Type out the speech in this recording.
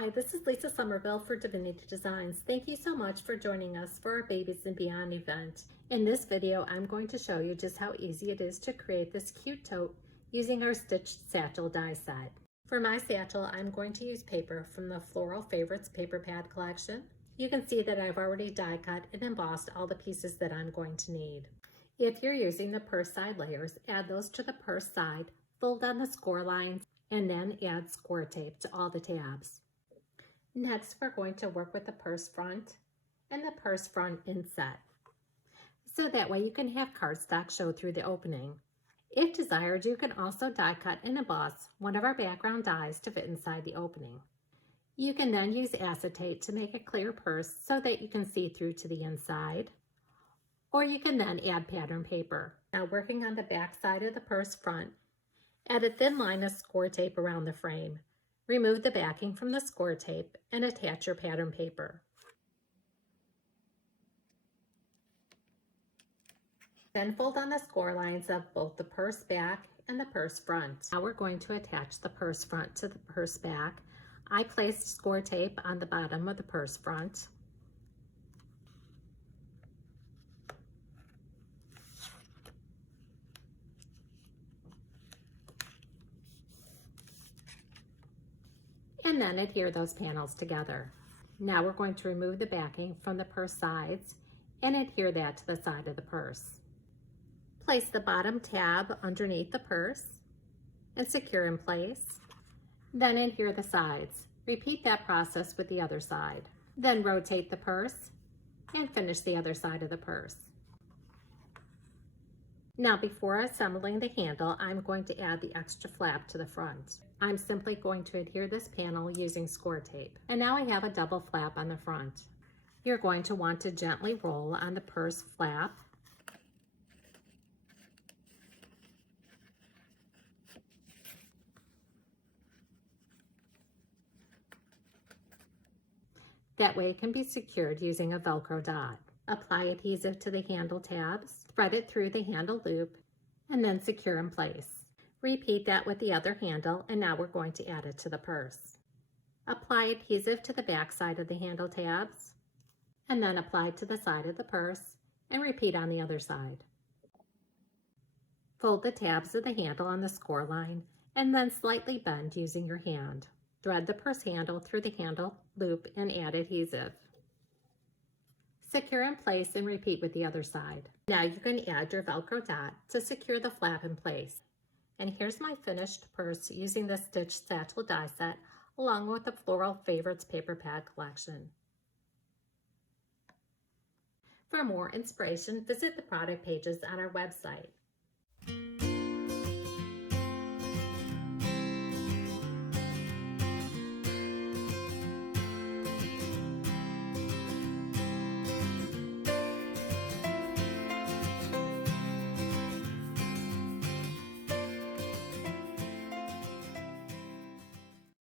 Hi, this is Lisa Somerville for Divinity Designs. Thank you so much for joining us for our Babies and Beyond event. In this video, I'm going to show you just how easy it is to create this cute tote using our stitched satchel die set. For my satchel, I'm going to use paper from the Floral Favorites paper pad collection. You can see that I've already die cut and embossed all the pieces that I'm going to need. If you're using the purse side layers, add those to the purse side, fold on the score lines, and then add score tape to all the tabs. Next, we're going to work with the purse front and the purse front inset, so that way you can have cardstock show through the opening. If desired, you can also die cut and emboss one of our background dies to fit inside the opening. You can then use acetate to make a clear purse so that you can see through to the inside, or you can then add pattern paper. Now, working on the back side of the purse front, add a thin line of score tape around the frame. Remove the backing from the score tape and attach your pattern paper. Then fold on the score lines of both the purse back and the purse front. Now we're going to attach the purse front to the purse back. I placed score tape on the bottom of the purse front. And then adhere those panels together. Now we're going to remove the backing from the purse sides and adhere that to the side of the purse. Place the bottom tab underneath the purse and secure in place. Then adhere the sides. Repeat that process with the other side. Then rotate the purse and finish the other side of the purse. Now, before assembling the handle, I'm going to add the extra flap to the front. I'm simply going to adhere this panel using score tape. And now I have a double flap on the front. You're going to want to gently roll on the purse flap. That way it can be secured using a Velcro dot. Apply adhesive to the handle tabs, thread it through the handle loop, and then secure in place. Repeat that with the other handle, and now we're going to add it to the purse. Apply adhesive to the back side of the handle tabs, and then apply to the side of the purse, and repeat on the other side. Fold the tabs of the handle on the score line, and then slightly bend using your hand. Thread the purse handle through the handle loop and add adhesive. Secure in place and repeat with the other side. Now you can add your Velcro dot to secure the flap in place. And here's my finished purse using the stitched satchel die set along with the Floral Favorites paper pad collection. For more inspiration, visit the product pages on our website.